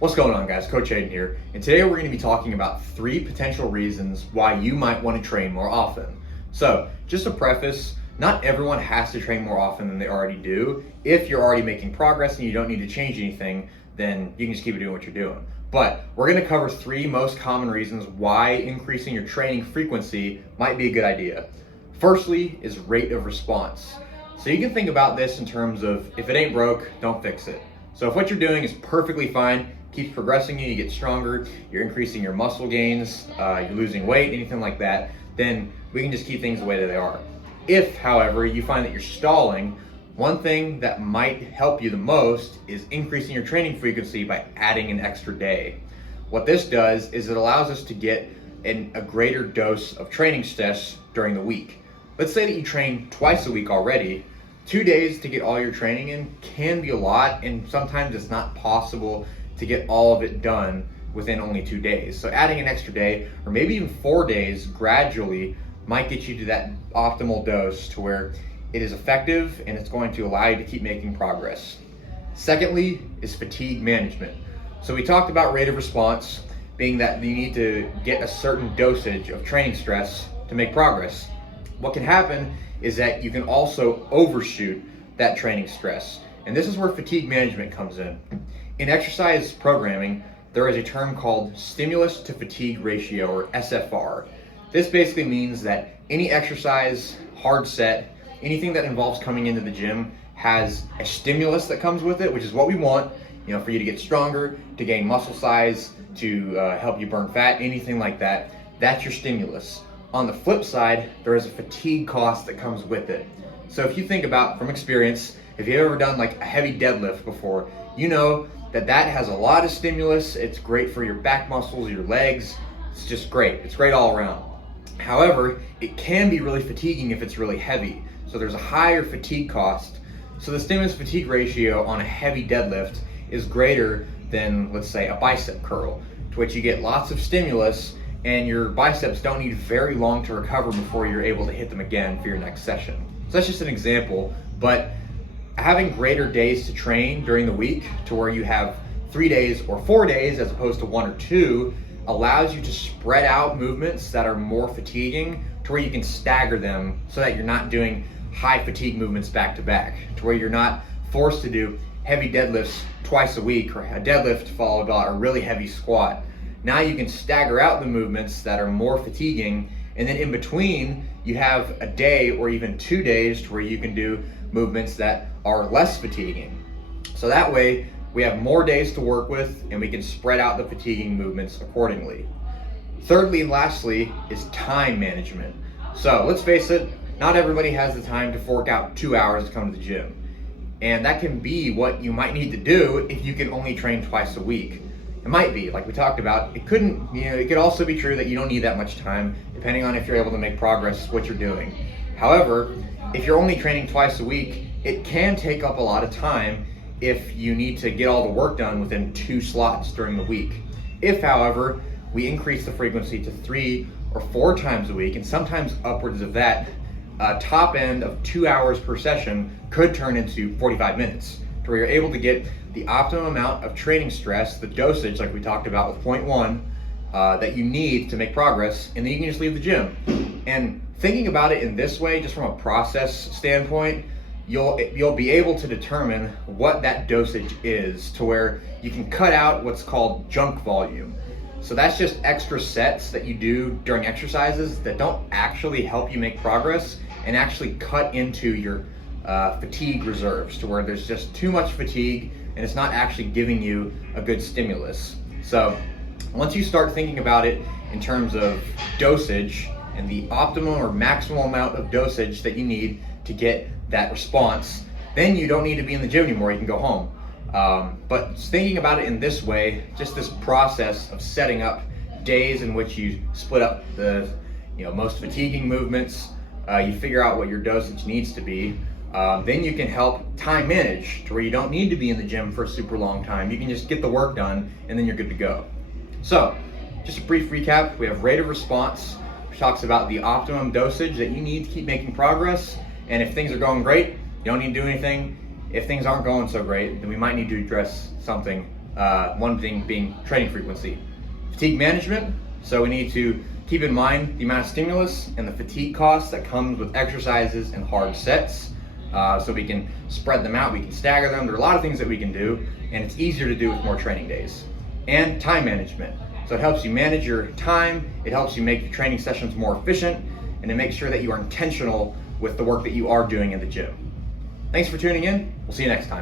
What's going on, guys? Coach Hayden here, and today we're going to be talking about 3 potential reasons why you might want to train more often. So, just a preface, not everyone has to train more often than they already do. If you're already making progress and you don't need to change anything, then you can just keep doing what you're doing. But we're going to cover 3 most common reasons why increasing your training frequency might be a good idea. Firstly is rate of response. So you can think about this in terms of, if it ain't broke, don't fix it. So if what you're doing is perfectly fine, keeps progressing you get stronger, you're increasing your muscle gains, you're losing weight, anything like that, then we can just keep things the way that they are. If, however, you find that you're stalling, one thing that might help you the most is increasing your training frequency by adding an extra day. What this does is it allows us to get a greater dose of training stress during the week. Let's say that you train twice a week already. 2 days to get all your training in can be a lot, and sometimes it's not possible to get all of it done within only 2 days. So adding an extra day, or maybe even 4 days gradually, might get you to that optimal dose to where it is effective and it's going to allow you to keep making progress. Secondly is fatigue management. So we talked about rate of response being that you need to get a certain dosage of training stress to make progress. What can happen is that you can also overshoot that training stress. And this is where fatigue management comes in. In exercise programming, there is a term called stimulus to fatigue ratio, or SFR. This basically means that any exercise, hard set, anything that involves coming into the gym has a stimulus that comes with it, which is what we want, for you to get stronger, to gain muscle size, to help you burn fat, anything like that. That's your stimulus. On the flip side, there is a fatigue cost that comes with it. So if you think about, from experience, if you've ever done like a heavy deadlift before, you know that has a lot of stimulus. It's great for your back muscles, your legs. It's just great. It's great all around. However, it can be really fatiguing if it's really heavy. So there's a higher fatigue cost. So the stimulus fatigue ratio on a heavy deadlift is greater than, let's say, a bicep curl, to which you get lots of stimulus and your biceps don't need very long to recover before you're able to hit them again for your next session. So that's just an example, but having greater days to train during the week to where you have 3 days or 4 days as opposed to 1 or 2 allows you to spread out movements that are more fatiguing to where you can stagger them so that you're not doing high fatigue movements back to back, to where you're not forced to do heavy deadlifts twice a week or a deadlift followed by a really heavy squat. Now you can stagger out the movements that are more fatiguing, and then in between you have a day or even 2 days to where you can do movements that are less fatiguing. So that way we have more days to work with and we can spread out the fatiguing movements accordingly. Thirdly and lastly is time management. So let's face it, not everybody has the time to fork out 2 hours to come to the gym. And that can be what you might need to do if you can only train twice a week. It might be, like we talked about, it could also be true that you don't need that much time, depending on if you're able to make progress, what you're doing. However, if you're only training twice a week, it can take up a lot of time if you need to get all the work done within 2 slots during the week. If, however, we increase the frequency to 3 or 4 times a week, and sometimes upwards of that, top end of 2 hours per session could turn into 45 minutes, to where you're able to get the optimum amount of training stress, the dosage like we talked about with point 1, that you need to make progress, and then you can just leave the gym. And thinking about it in this way, just from a process standpoint, you'll be able to determine what that dosage is, to where you can cut out what's called junk volume. So that's just extra sets that you do during exercises that don't actually help you make progress and actually cut into your fatigue reserves, to where there's just too much fatigue and it's not actually giving you a good stimulus. So once you start thinking about it in terms of dosage and the optimum or maximum amount of dosage that you need to get that response, then you don't need to be in the gym anymore, you can go home. But thinking about it in this way, just this process of setting up days in which you split up the most fatiguing movements, you figure out what your dosage needs to be, then you can help time manage to where you don't need to be in the gym for a super long time. You can just get the work done and then you're good to go. So just a brief recap, we have rate of response, which talks about the optimum dosage that you need to keep making progress. And if things are going great, you don't need to do anything. If things aren't going so great, then we might need to address something One thing being training frequency. Fatigue management, so we need to keep in mind the amount of stimulus and the fatigue costs that comes with exercises and hard sets. So we can spread them out, we can stagger them. There are a lot of things that we can do, and it's easier to do with more training days. And time management. So it helps you manage your time, it helps you make your training sessions more efficient, and it makes sure that you are intentional with the work that you are doing in the gym. Thanks for tuning in. We'll see you next time.